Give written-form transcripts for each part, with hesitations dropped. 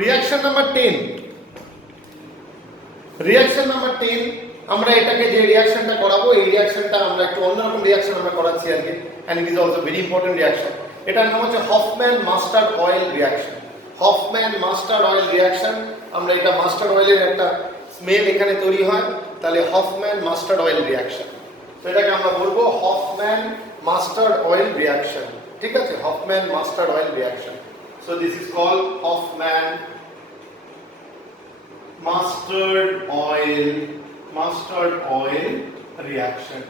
Reaction number 10, reaction number 10 আমরা এটাকে যে রিঅ্যাকশনটা করাবো এই রিঅ্যাকশনটা আমরা একটু অন্যরকম রিঅ্যাকশন আমরা করাচ্ছি আজকে, and it is also very important reaction. এটার নাম হচ্ছে Hofmann mustard oil reaction. Hofmann mustard oil reaction, আমরা এটা মাস্টার্ড অয়েলের একটা স্মেল এখানে তৈরি হয়, তাহলে হফম্যান মাস্টার্ড অয়েল রিঅ্যাকশন। তো এটাকে আমরা বলবো হফম্যান মাস্টার্ড অয়েল রিঅ্যাকশন, ঠিক আছে, Hofmann mustard oil reaction. So this is called Hofmann mustard oil reaction.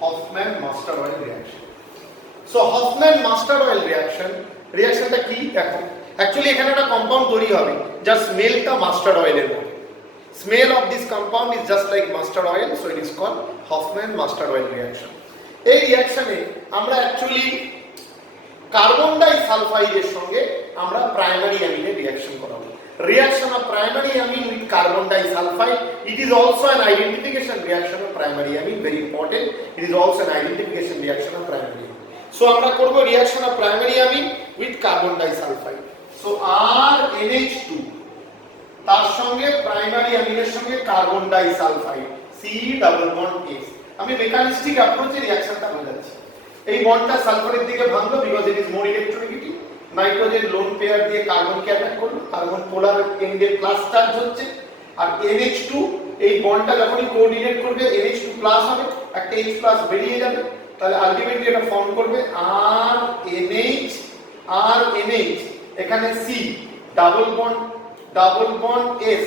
Hoffman mustard oil reaction. So Hoffman mustard oil reaction টা কি দেখো, অ্যাকচুয়ালি এখানে একটা কম্পাউন্ড তৈরি হবে যার স্মেলটা মাস্টার্ড অয়েলের মতো। Smell of this compound is just like mustard oil, so it is called Hoffman mustard oil reaction. এই রিঅ্যাকশনে আমরা অ্যাকচুয়ালি কার্বন ডাইসালফাইডের সঙ্গে আমরা প্রাইমারি অ্যামিনের রিঅ্যাকশন করাবো। Reaction of primary amine with carbon disulfide, it is also an identification reaction of primary amine, very important. It is also an identification reaction of primary amine. So আমরা করব reaction of primary amine with carbon disulfide. So RNH2 তার সঙ্গে primary অ্যামিনের সঙ্গে carbon disulphide C double bond S। আমি মেকানিস্টিক অ্যাপ্রোচে রিঅ্যাকশনটা বোঝাচ্ছি। এই বন্ডটা সালফারের দিকে ভাঙলো because it is more electronegative. Nitrogen lone pair দিয়ে কার্বনকে অ্যাটাক করলো, কার্বন পোলার এন্ডে প্লাস চার্জ হচ্ছে, আর NH2 এই বন্ডটা যখনই কোঅর্ডিনেট করবে NH2 প্লাস হবে, একটা H প্লাস বেরিয়ে যাবে, তাহলে আলটিমেটলি এটা ফর্ম করবে RNH এখানে C double bond S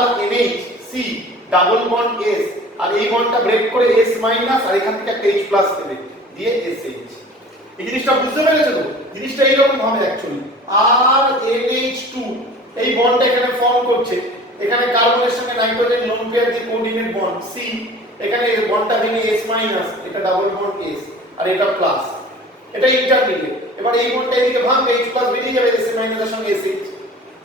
RNH C double bond S, আর এই বন্ডটা ব্রেক করে S মাইনাস আর এখান থেকে একটা H প্লাস দেবে দিয়ে SH। এই জিনিসটা বুঝতে পেরেছো তো? জিনিসটা এইরকম হবে অ্যাকচুয়ালি, RNH2 এই বন্ডটা এখানে ফর্ম করছে, এখানে কার্বনের সঙ্গে নাইট্রোজেন লোন পেয়ার দিয়ে কোঅর্ডিনেট বন্ড C, এখানে এই বন্ডটা ভেঙে S মাইনাস, এটা ডাবল বন্ড S আর এটা প্লাস, এটা ইন্টারমিডিয়েট। এবার এই বন্ডটা এদিকে ভাঙবে, H প্লাস বেরিয়ে যাবে S মাইনাসের সঙ্গে SH,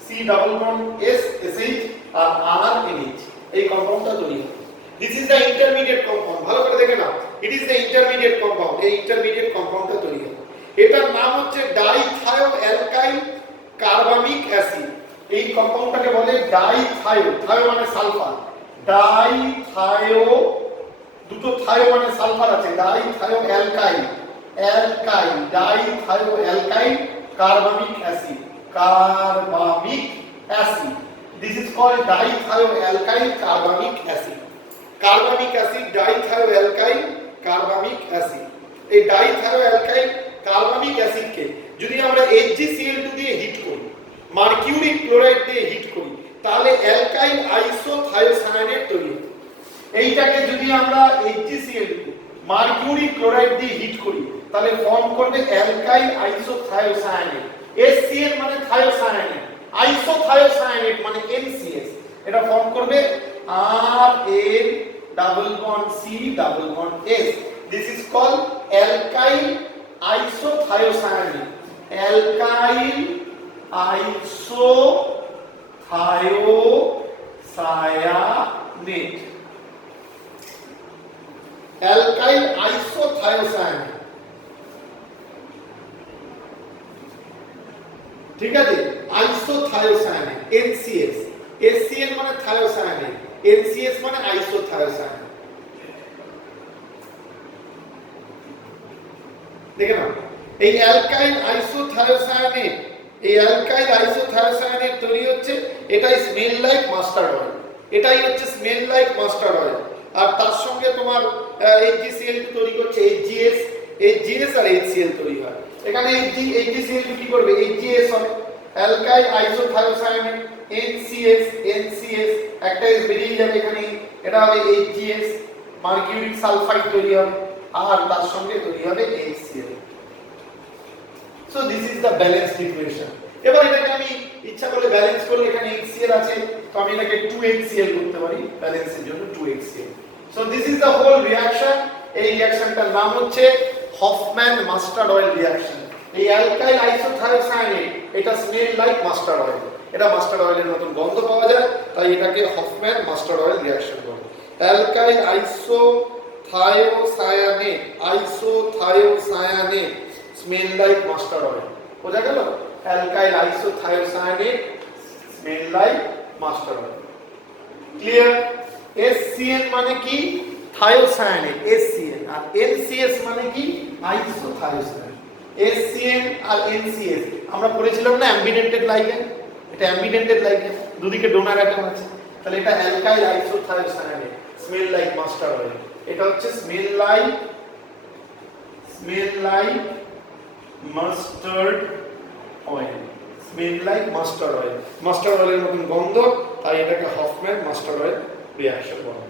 C double bond S SH আর RNH, এই কম্পাউন্ডটা তৈরি হবে। This is the intermediate compound, ভালো করে দেখে নাও, it is the intermediate compound, এই intermediate compoundটা তৈরি হবে। এটার নাম হচ্ছে ডাইথায়োঅ্যালকাইল কার্বামিক অ্যাসিড। এই কম্পাউন্ডটাকে বলে ডাইথায়ো, থায়ো মানে সালফার, ডাইথায়ো, দুটো থায়ো মানে সালফার আছে, ডাইথায়োঅ্যালকাইল ডাইথায়োঅ্যালকাইল কার্বামিক acid, This is called dithiioalkyl carbamic acid. Carbamic acid, dithiioalkyl carbamic acid. এই ডাইথায়োঅ্যালকাইল কার্বামিক অ্যাসিডকে যদি আমরা HgCl2 দিয়ে হিট করি, মার্কিউরিক ক্লোরাইড দিয়ে হিট করি, তাহলে অ্যালকাইল আইসোথায়োসায়ানেট তৈরি হবে। এইটাকে যদি আমরা HgCl2 মার্কিউরিক ক্লোরাইড দিয়ে হিট করি, তাহলে ফর্ম করবে অ্যালকাইল আইসোথায়োসায়ানেট। HCl মানে থায়োসায়ানেট, আইসোথায়োসায়ানেট মানে NCS, এটা ফর্ম করবে RN double bond C double bond S। This is called alkyl isothiocyanate. Alkyl isothiocyanate. Alkyl isothiocyanate. ঠিক আছে, isothiocyanate NCS, HCl মানে thiocyanate, NCS মানে isothiocyanate। দেখে নাও, এই অ্যালকাইল আইসোথায়োসায়ানেট, এই অ্যালকাইল আইসোথায়োসায়ানেট তৈরি হচ্ছে, এটাই স্মেল লাইক মাস্টার্ড অয়েল, এটাই হচ্ছে স্মেল লাইক মাস্টার্ড অয়েল। আর তার সঙ্গে তোমার HgCl2 তৈরি করছে HGS আর HCl তৈরি হয়। এখানে HgCl2 কি করবে, HGS হবে, অ্যালকাইল আইসোথায়োসায়ানেট NCS একটা S বেরিয়ে যাবে এখানে, এটা হবে HGS, মার্কিউরিক সালফাইড তৈরি হবে, আর তার সঙ্গে তৈরি হবে HCl। So this is the balanced equation. এবার এটাকে আমি ইচ্ছা করলে ব্যালেন্স করলে, এখানে HCl আছে, তো আমি এটাকে 2HCl করতে পারি, ব্যালেন্সের জন্য 2HCl। So this is the whole reaction. এই রিঅ্যাকশনটার নাম হচ্ছে হফম্যান মাস্টার্ড অয়েল রিঅ্যাকশন। এই অ্যালকাইল আইসোথায়োসায়ানেট এটা স্মেল লাইক মাস্টার্ড অয়েল, এটা মাস্টার্ড অয়েলের মতন গন্ধ পাওয়া যায়, তাই এটাকে হফম্যান মাস্টার্ড অয়েল রিঅ্যাকশন বলে। Alkyl isothiocyanate smell like mustard oil, বোঝা গেল? Alkyl isothiocyanate smell like mustard oil. Clear? HCN মানে কি? থায়োসায়ানেট HCN, আর NCS মানে কি? আইসোথায়োসায়ানেট। HCN আর NCS আমরা পড়েছিলাম না অ্যাম্বিডেন্টেড লাইগেন্ড, এটা অ্যাম্বিডেন্টেড লাইগেন্ড, দুদিকে ডোনার অ্যাটম আছে, তাহলে এটা alkyl isothiocyanate smell like mustard oil. এটা হচ্ছে smell like mustard oil, smell like mustard oil, mustard অয়েলের মতন গন্ধ, তাই এটাকে হফম্যান মাস্টার্ড অয়েল রিঅ্যাকশন বলা হয়।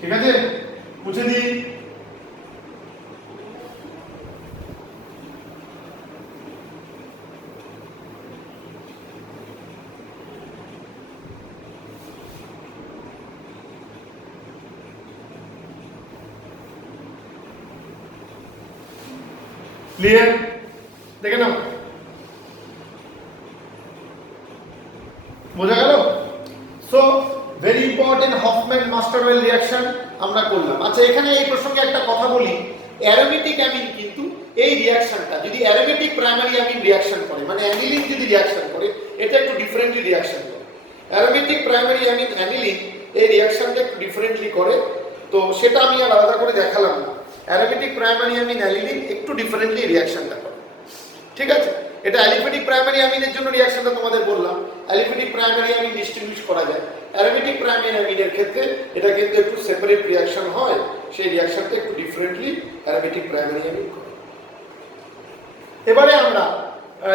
ঠিক আছে, মুছে দিই। ক্লিয়ার? দেখে নাও, বোঝা গেল? So very important Hofmann mustard oil reaction আমরা করলাম। আচ্ছা, এখানে এই প্রসঙ্গে একটা কথা বলি, অ্যারোমেটিক অ্যামিন কিন্তু এই রিঅ্যাকশনটা যদি অ্যারোমেটিক প্রাইমারি অ্যামিন রিঅ্যাকশন করে, মানে অ্যানিলিন যদি রিঅ্যাকশন করে, এটা একটু ডিফারেন্টলি রিঅ্যাকশন করে। অ্যারোমেটিক প্রাইমারি অ্যামিন অ্যানিলিন এই রিঅ্যাকশনটা একটু ডিফারেন্টলি করে, তো সেটা আমি আর আলাদা করে দেখালাম না। অ্যারোমেটিক প্রাইমারি অ্যামিন অ্যানিলিন একটু ডিফারেন্টলি রিঅ্যাকশনটা করে, ঠিক আছে? এটা অ্যালিফেটিক প্রাইমারি অ্যামিনের জন্য রিঅ্যাকশনটা তোমাদের বললাম, অ্যালিফেটিক প্রাইমারি অ্যামিন ডিস্টিংগুইশ করা যায়। অ্যারোমেটিক প্রাইমারি অ্যামিনের ক্ষেত্রে এটা কিন্তু একটু সেপারেট রিঅ্যাকশন হয়, সেই রিঅ্যাকশনটা একটু ডিফারেন্টলি অ্যারোমেটিক প্রাইমারি অ্যামিন করে। এবারে আমরা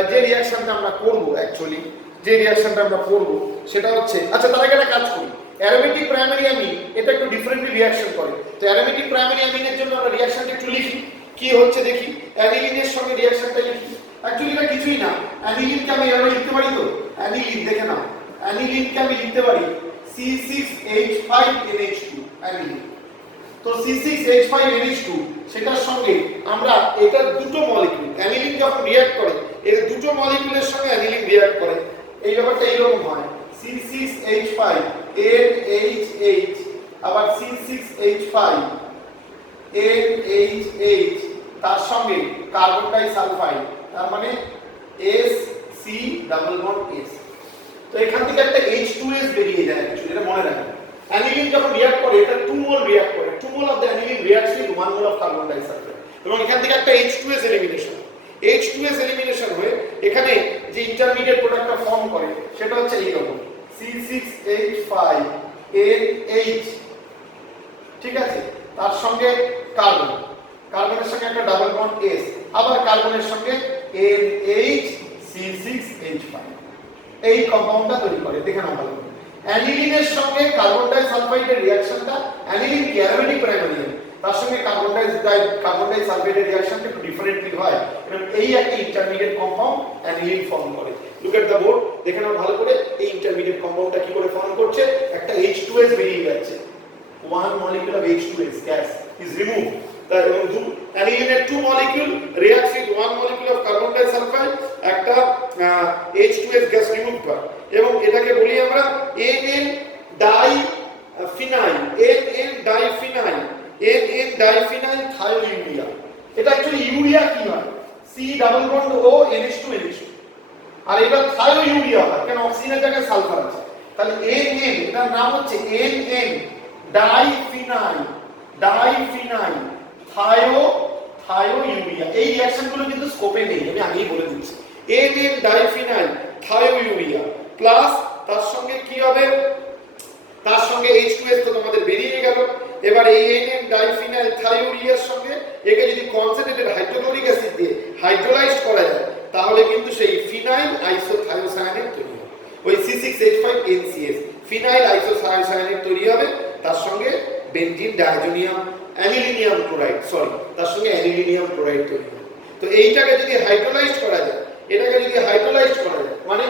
যে রিঅ্যাকশনটা আমরা করব, অ্যাকচুয়ালি যে রিঅ্যাকশনটা আমরা করব সেটা হচ্ছে, আচ্ছা তার আগে একটা কাজ করি, অ্যারোমেটিক প্রাইমারি অ্যামিন এটা একটু ডিফারেন্টলি রিঅ্যাকশন করে, তো অ্যারোমেটিক প্রাইমারি অ্যামিনের জন্য আমরা রিঅ্যাকশনটা একটু লিখি, কি হচ্ছে দেখি। অ্যানিলিনের সঙ্গে রিঅ্যাকশনটা লিখি। অ্যাকচুয়ালি এটা কিছুই না, অ্যানিলিনকে আমি এভাবে লিখতে পারি, তো অ্যানিলিন দেখে নাও, অ্যানিলিনকে আমি লিখতে পারি C6H5NH2 অ্যানিলিন। তো C6H5NH2 সেটার সঙ্গে আমরা এটার দুটো মলিকিউল, অ্যানিলিন যখন রিঅ্যাক্ট করে এর দুটো মলিকিউলের সঙ্গে অ্যানিলিন রিঅ্যাক্ট করে, এই ব্যাপারটা এইরকম হয়, C6H5NH, আবার C6H5NH, তার সঙ্গে কার্বন ডাই সালফাইড, তার মানে SC ডাবল বন্ড S। তো এখান থেকে একটা H2S বেরিয়ে যায়, অ্যাকচুয়ালি এটা মনে রাখবেন। অ্যানিলিন যখন রিঅ্যাক্ট করে এটা 2 মোল রিঅ্যাক্ট করে, 2 mole of the aniline reacts with 1 mole of carbon disulphide, এবং এখান থেকে একটা H2S এলিমিনেশন, H2S এলিমিনেশন হয়ে এখানে যে ইন্টারমিডিয়েট প্রোডাক্টটা ফর্ম করে সেটা হচ্ছে এইরকম C6H5NH, ঠিক আছে? তার সঙ্গে কার্বন, কার্বনের সঙ্গে একটা ডাবল বন্ড S, আবার কার্বনের সঙ্গে NHC6H5, এই কম্পাউন্ডটা তৈরি করে। দেখে নাও ভালো করে, অ্যানিলিনের সঙ্গে কার্বন ডাই সালফাইডের রিঅ্যাকশনটা, অ্যানিলিন কি অ্যারোমেটিক প্রাইমারি, তার সঙ্গে কার্বন ডাই সালফাইডের রিঅ্যাকশনটা একটু ডিফারেন্টলি হয়, এবং এই একটা ইন্টারমিডিয়েট কম্পাউন্ড অ্যানিলিন ফর্ম করে। লুক এট দ্য বোর্ড, দেখে নাও ভালো করে, এই ইন্টারমিডিয়েট কম্পাউন্ডটা কি করে ফর্ম করছে, একটা H2S বেরিয়ে যাচ্ছে, 1 molecule of H2S gas is removed. এবং অ্যানিলিনের 2 molecule reacts with 1 molecule of carbon disulfide, একটা H2S গ্যাস রিমুভ করে, এবং এটাকে বলি আমরা NN ডাইফিনাইল, NN ডাইফিনাইল থায়োইউরিয়া। এটা অ্যাকচুয়ালি ইউরিয়া কি হয়, C double bond O NH2 NH2, আর এটা থায়োইউরিয়া হয় কেন, অক্সিজেনের জায়গায় সালফার আছে, তাহলে NN এটার নাম হচ্ছে NN ডাইফিনাইল থায়োইউরিয়া। এই রিঅ্যাকশনগুলো কিন্তু স্কোপে নেই, আমি আগেই বলে দিচ্ছি। NN ডাইফিনাইল থায়োইউরিয়া প্লাস তার সঙ্গে কি হবে, তার সঙ্গে H2S তো তোমাদের বেরিয়ে গেল। এবার এই NN ডাইফিনাইল থায়োইউরিয়ার সঙ্গে একে যদি কনসেন্ট্রেটেড হাইড্রোক্লোরিক অ্যাসিড দিয়ে হাইড্রোলাইজড করা যায়, তাহলে কিন্তু সেই ফিনাইল আইসোথায়োসায়ানেট তৈরি হবে, ওই C6H5NCS ফিনাইল আইসোথায়োসায়ানেট তৈরি হবে, তার সঙ্গে বেনজিন ডায়াজোনিয়াম অ্যানিলিনিয়াম ক্লোরাইড, তার সঙ্গে অ্যানিলিনিয়াম ক্লোরাইড তৈরি হবে। তো এইটাকে যদি হাইড্রোলাইজড করা যায়, এটাকে যদি হাইড্রোলাইজড করা যায়, মানে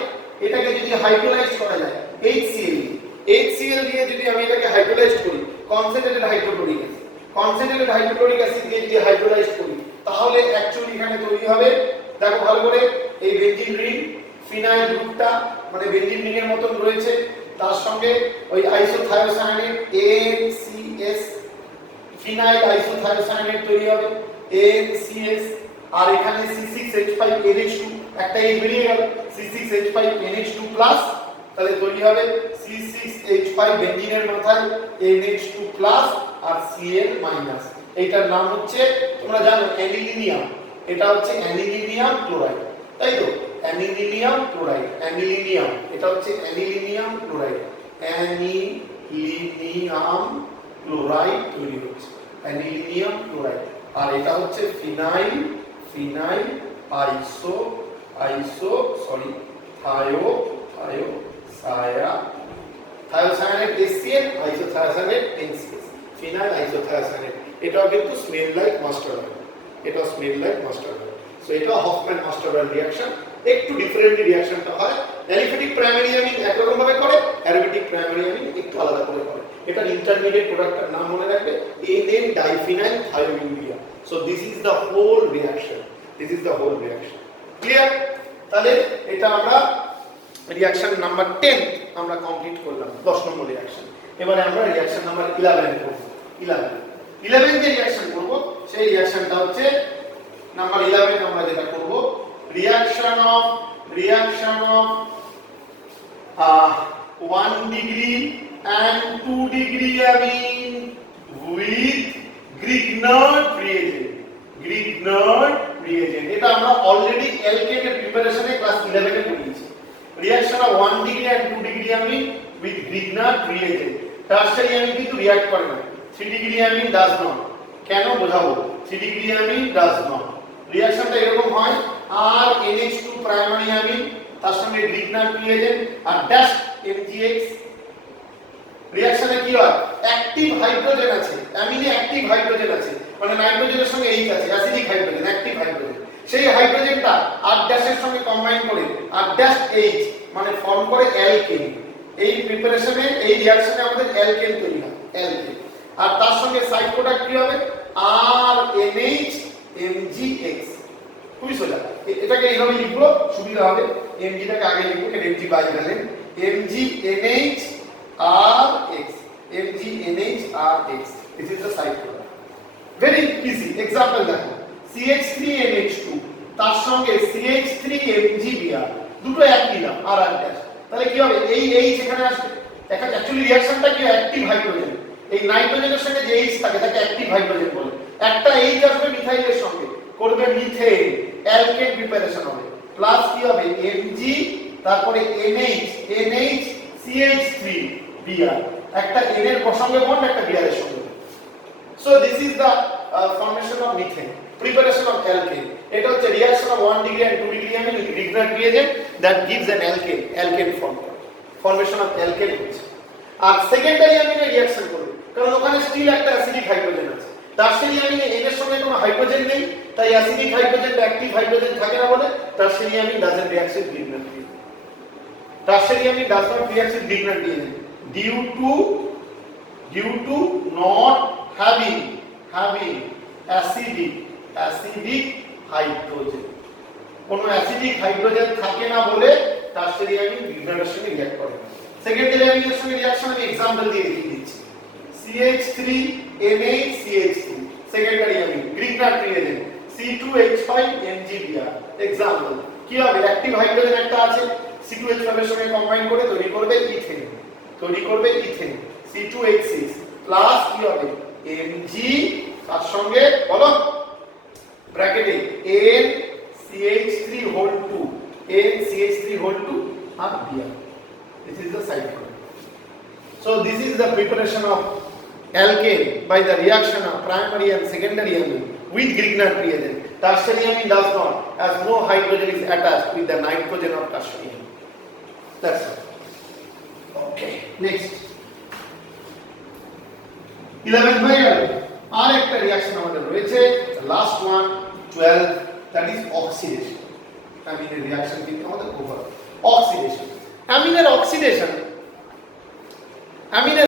এটাকে যদি হাইড্রোলাইজড করা যায় HCl দিয়ে যদি আমি এটাকে হাইড্রোলাইজড করি, কনসেন্ট্রেটেড হাইড্রোক্লোরিক অ্যাসিড দিয়ে যদি হাইড্রোলাইজড করি, তাহলে অ্যাকচুয়ালি এখানে তৈরি হবে দেখো ভালো করে, এই বেঞ্জিন রিং ফিনাইল গ্রুপটা মানে বেঞ্জিন রিং এর মতন রয়েছে, তার সঙ্গে ওই আইসোথায়োসায়ানেট NCS ফিনাইল আইসোথায়োসায়ানেট তৈরি হবে NCS, আর এখানে C6H5NH2 একটা এই বেরিয়ে গেল C6H5NH2 প্লাস, তাহলে তৈরি হবে C6H5 বেঞ্জিনের মাথায় NH2 প্লাস আর Cl মাইনাস। এইটার নাম হচ্ছে তোমরা জানো অ্যানিলিনিয়াম, এটা হচ্ছে অ্যানিলিনিয়াম ক্লোরাইড, তাই তো? অ্যানিলিনিয়াম ক্লোরাইড, অ্যানিলিনিয়াম, এটা হচ্ছে অ্যানিলিনিয়াম ক্লোরাইড, অ্যানিলিনিয়াম ক্লোরাইড তৈরি হচ্ছে, অ্যানিলিনিয়াম ক্লোরাইড। আর এটা হচ্ছে phenyl thiocyanate HCl, isothiocyanate NCS, phenyl isothiocyanate. এটাও কিন্তু স্মেল লাইক মাস্টার্ড অয়েল, এটা smell like mustard oil. So এটা হফম্যান মাস্টার্ড অয়েল রিঅ্যাকশন, একটু ডিফারেন্টলি রিঅ্যাকশনটা হয়। অ্যালিফ্যাটিক প্রাইমারি অ্যামিন একরকম ভাবে করে, অ্যারোমেটিক প্রাইমারি অ্যামিন একটু আলাদা করে করে। এটার ইন্টারমিডিয়েট প্রোডাক্টের নাম মনে রাখবে NN diphenyl thiourea. So this is the whole reaction, this is the whole reaction. Clear? তাহলে এটা আমরা রিঅ্যাকশন নাম্বার 10 আমরা কমপ্লিট করলাম, 10 নম্বর রিঅ্যাকশন। এবারে আমরা রিঅ্যাকশন নাম্বার 11 করব। 11 যে রিঅ্যাকশন করব সেই রিঅ্যাকশনটা হচ্ছে নাম্বার 11 আমরা যেটা করব reaction of 1 degree and 2 degree amine with Grignard reagent। এটা আমরা অলরেডি অ্যালকেন এর প্রিপারেশনে class 11 A পড়িয়েছি। reaction of 1 degree and 2 degree amine with Grignard reagent। Tertiary amine কিন্তু রিঅ্যাক্ট করে না, 3 degree amine does not। কেন বোঝাবো? 3 degree amine does not। রিঅ্যাকশনটা এরকম হয়, আর NH2 প্রাইমারি অ্যামিন তার সঙ্গে গ্রিগনার্ড রিএজেন্ট আর ড্যাশ MgX। রিঅ্যাকশনে কি হয়? অ্যাক্টিভ হাইড্রোজেন আছে, অ্যামিনে অ্যাক্টিভ হাইড্রোজেন আছে, মানে নাইট্রোজেনের সঙ্গে H আছে, অ্যাসিডিক হাইড্রোজেন, অ্যাক্টিভ হাইড্রোজেন। সেই হাইড্রোজেনটা আর ড্যাশের সঙ্গে কম্বাইন করে আর ড্যাশ H মানে ফর্ম করে অ্যালকেন। এই প্রিপারেশনে এই রিঅ্যাকশনে আমাদের অ্যালকেন তৈরি হয়, অ্যালকেন। আর তার সঙ্গে সাইড প্রোডাক্ট কি হবে? RNH MgX। খুবই সোজা, এটাকে এইভাবে লিখবো সুবিধা হবে। Mg টাকে আগে লিখবো, এটা Mg bivalent, MgNHRX, MgNHRX। This is the side product, very easy. Example দেখো, CH3NH2 তার সঙ্গে CH3MgBr, দুটো এক নিলাম আর আর ড্যাশ, তাহলে কি হবে? এই H এখানে আসবে। এখন অ্যাকচুয়ালি রিঅ্যাকশনটা কি? অ্যাক্টিভ হাইড্রোজেন, এই নাইট্রোজেনের সঙ্গে যে H থাকে তাকে অ্যাক্টিভ হাইড্রোজেন বলে। একটা H আসবে মিথাইলের সঙ্গে, করবে মিথেন, অ্যালকেন প্রিপারেশন হবে, প্লাস কি হবে? Mg, তারপরে NH CH3Br, একটা N এর সঙ্গে বন্ড, একটা Br এর সঙ্গে। So this is the formation of methane, preparation of alkane. এটা হচ্ছে reaction of 1 degree and 2 degree amine with Grignard reagent that gives an alkane, alkane form করে, ফর্মেশন অফ অ্যালকেন হচ্ছে। আর সেকেন্ডারি অ্যামিনে রিঅ্যাকশন করবে, কারণ ওখানে স্টিল একটা acidic hydrogen আছে। টারশারি অ্যামিনে N এর সঙ্গে কোনো হাইড্রোজেন নেই, তাই অ্যাসিডিক হাইড্রোজেন বা অ্যাক্টিভ হাইড্রোজেন থাকে না বলে tertiary amine doesn't react with Grignard reagent. Tertiary amine does not react with Grignard reagent due to not having acidic hydrogen. কোনো অ্যাসিডিক হাইড্রোজেন থাকে না বলে টারশারি অ্যামিন গ্রিগনার্ডের সঙ্গে রিঅ্যাক্ট করে না। সেকেন্ডারি অ্যামিনের সঙ্গে রিঅ্যাকশন আমি एग्जांपल দিয়ে দেখিয়ে দিচ্ছি। CH3NaCH2 secondary amine, Grignard reagent C2H5MgBr। Example কি হবে? অ্যাক্টিভ হাইড্রোজেন একটা আছে, C2H5 এর সঙ্গে কম্বাইন করে তৈরি করবে ইথেন, C2H6 প্লাস কি হবে? Mg, তার সঙ্গে বলো ব্র্যাকেটে NCH3 R Br। This is the side product. So this is the preparation of alkane by the reaction of primary and secondary amine with Grignard reagent. Tertiary amine does not, as no hydrogen is attached with the nitrogen of tertiary amine. That's all. Okay, next 11 হয়ে গেল। আর একটা reaction আমাদের রয়েছে, last one 12, that is oxidation. অ্যামিনের reaction কিন্তু আমাদের over oxidation. অ্যামিনের oxidation, অ্যামিনের